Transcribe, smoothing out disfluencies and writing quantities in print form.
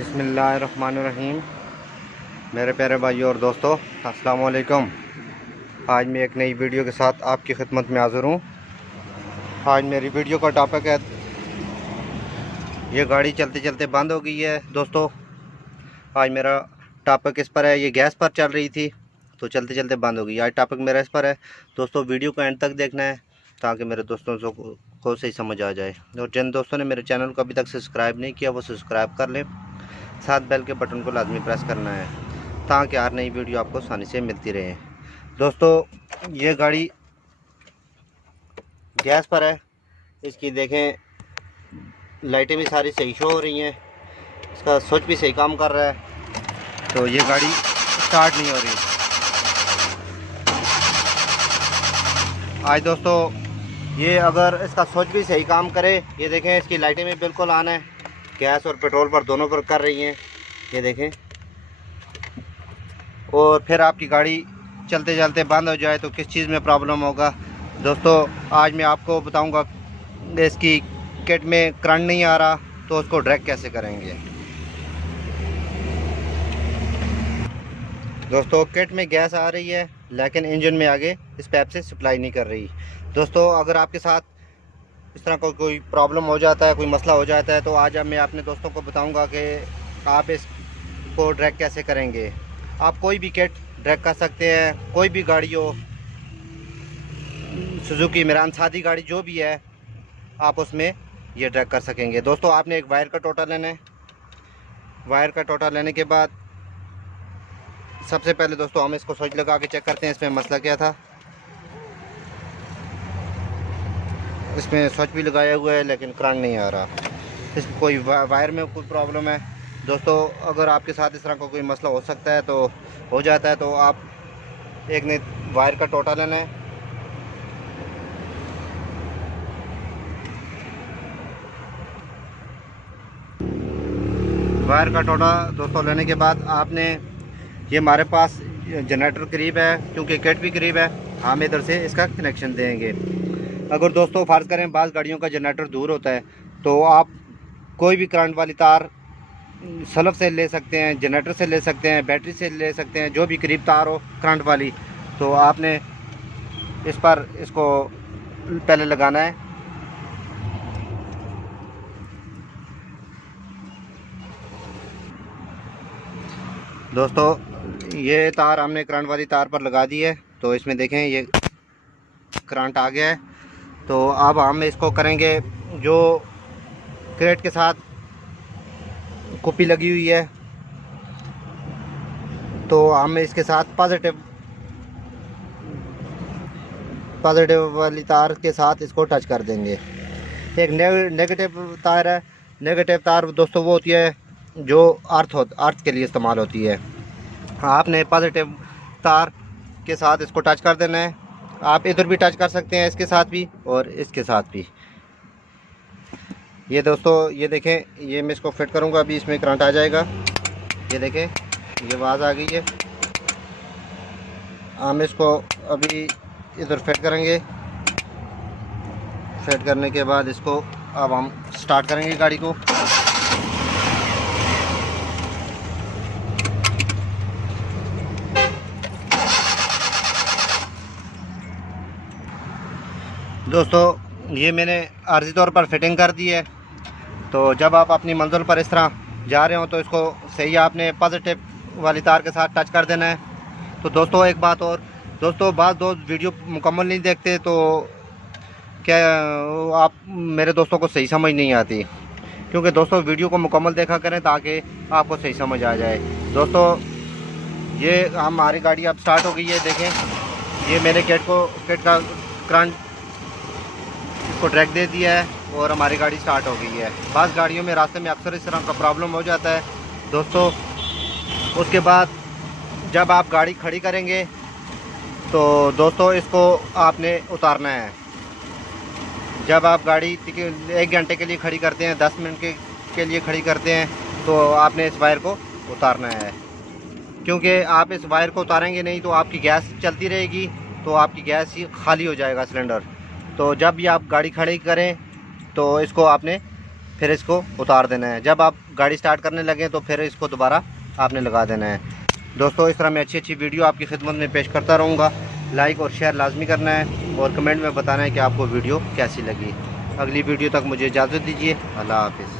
बिस्मिल्लाहिर्रहमानिर्रहीम। मेरे प्यारे भाइयों और दोस्तों, अस्सलाम वालेकुम। आज मैं एक नई वीडियो के साथ आपकी खिदमत में हाज़िर हूँ। आज मेरी वीडियो का टॉपिक है, ये गाड़ी चलते चलते बंद हो गई है। दोस्तों, आज मेरा टॉपिक इस पर है। ये गैस पर चल रही थी तो चलते चलते बंद हो गई। आज टॉपिक मेरा इस पर है। दोस्तों, वीडियो को एंड तक देखना है ताकि मेरे दोस्तों को सही समझ आ जाए। और जिन दोस्तों ने मेरे चैनल को अभी तक सब्सक्राइब नहीं किया वो सब्सक्राइब कर लें। साथ बेल के बटन को लाजमी प्रेस करना है ताकि हर नई वीडियो आपको आसानी से मिलती रहे। दोस्तों, ये गाड़ी गैस पर है। इसकी देखें, लाइटें भी सारी सही शो हो रही हैं, इसका स्विच भी सही काम कर रहा है। तो ये गाड़ी स्टार्ट नहीं हो रही। आज दोस्तों, ये अगर इसका स्विच भी सही काम करे, ये देखें इसकी लाइटें भी बिल्कुल ऑन है, गैस और पेट्रोल पर दोनों पर कर रही हैं, ये देखें। और फिर आपकी गाड़ी चलते चलते बंद हो जाए तो किस चीज़ में प्रॉब्लम होगा। दोस्तों, आज मैं आपको बताऊंगा इसकी किट में करंट नहीं आ रहा तो उसको ड्रैग कैसे करेंगे। दोस्तों, किट में गैस आ रही है लेकिन इंजन में आगे इस पाइप से सप्लाई नहीं कर रही। दोस्तों, अगर आपके साथ इस तरह का कोई प्रॉब्लम हो जाता है, कोई मसला हो जाता है, तो आज मैं अपने दोस्तों को बताऊंगा कि आप इसको ड्रैग कैसे करेंगे। आप कोई भी किट ड्रैग कर सकते हैं, कोई भी गाड़ी हो, सुजुकी, मिरान, सादी गाड़ी जो भी है, आप उसमें ये ड्रैग कर सकेंगे। दोस्तों, आपने एक वायर का टोटा लेना है। वायर का टोटा लेने के बाद सबसे पहले दोस्तों हम इसको स्विच लगा के चेक करते हैं इसमें मसला क्या था। इसमें स्विच भी लगाया हुआ है लेकिन करंट नहीं आ रहा। इसमें कोई वायर में कोई प्रॉब्लम है। दोस्तों, अगर आपके साथ इस तरह का कोई मसला हो सकता है, तो हो जाता है, तो आप एक ने वायर का टोटा लेना है। वायर का टोटा दोस्तों लेने के बाद आपने, ये हमारे पास जनरेटर करीब है क्योंकि किट भी करीब है, हम इधर से इसका कनेक्शन देंगे। अगर दोस्तों फ़र्ज़ करें बाज़ गाड़ियों का जनरेटर दूर होता है तो आप कोई भी करंट वाली तार सल्फ से ले सकते हैं, जनरेटर से ले सकते हैं, बैटरी से ले सकते हैं, जो भी करीब तार हो करंट वाली, तो आपने इस पर इसको पहले लगाना है। दोस्तों, ये तार हमने करंट वाली तार पर लगा दी है, तो इसमें देखें ये करंट आ गया है। तो अब हम इसको करेंगे, जो क्रेट के साथ कॉपी लगी हुई है, तो हम इसके साथ पॉजिटिव वाली तार के साथ इसको टच कर देंगे। एक नेगेटिव तार है। नेगेटिव तार दोस्तों वो होती है जो अर्थ के लिए इस्तेमाल होती है। आपने पॉजिटिव तार के साथ इसको टच कर देना है। आप इधर भी टच कर सकते हैं, इसके साथ भी और इसके साथ भी। ये दोस्तों, ये देखें, ये मैं इसको फिट करूंगा, अभी इसमें करंट आ जाएगा। ये देखें, ये आवाज़ आ गई है। हम इसको अभी इधर फिट करेंगे। फिट करने के बाद इसको अब हम स्टार्ट करेंगे गाड़ी को। दोस्तों, ये मैंने आर्जी तौर पर फिटिंग कर दी है। तो जब आप अपनी मंजिल पर इस तरह जा रहे हो तो इसको सही आपने पॉजिटिव वाली तार के साथ टच कर देना है। तो दोस्तों, एक बात और, दोस्तों बात दोस्त वीडियो मुकम्मल नहीं देखते तो क्या आप मेरे दोस्तों को सही समझ नहीं आती, क्योंकि दोस्तों वीडियो को मुकम्मल देखा करें ताकि आपको सही समझ आ जाए। दोस्तों, ये हमारी गाड़ी अब स्टार्ट हो गई है। देखें, ये मैंने किट का करंट इसको ड्रैग दे दिया है और हमारी गाड़ी स्टार्ट हो गई है। बस गाड़ियों में रास्ते में अक्सर इस तरह का प्रॉब्लम हो जाता है। दोस्तों, उसके बाद जब आप गाड़ी खड़ी करेंगे तो दोस्तों इसको आपने उतारना है। जब आप गाड़ी 1 घंटे के लिए खड़ी करते हैं, 10 मिनट के लिए खड़ी करते हैं, तो आपने इस वायर को उतारना है, क्योंकि आप इस वायर को उतारेंगे नहीं तो आपकी गैस चलती रहेगी, तो आपकी गैस ही खाली हो जाएगा सिलेंडर। तो जब भी आप गाड़ी खड़ी करें तो इसको आपने फिर इसको उतार देना है। जब आप गाड़ी स्टार्ट करने लगें तो फिर इसको दोबारा आपने लगा देना है। दोस्तों इस तरह मैं अच्छी अच्छी वीडियो आपकी खिदमत में पेश करता रहूँगा। लाइक और शेयर लाजमी करना है और कमेंट में बताना है कि आपको वीडियो कैसी लगी। अगली वीडियो तक मुझे इजाज़त दीजिए। अल्लाह हाफ़िज़।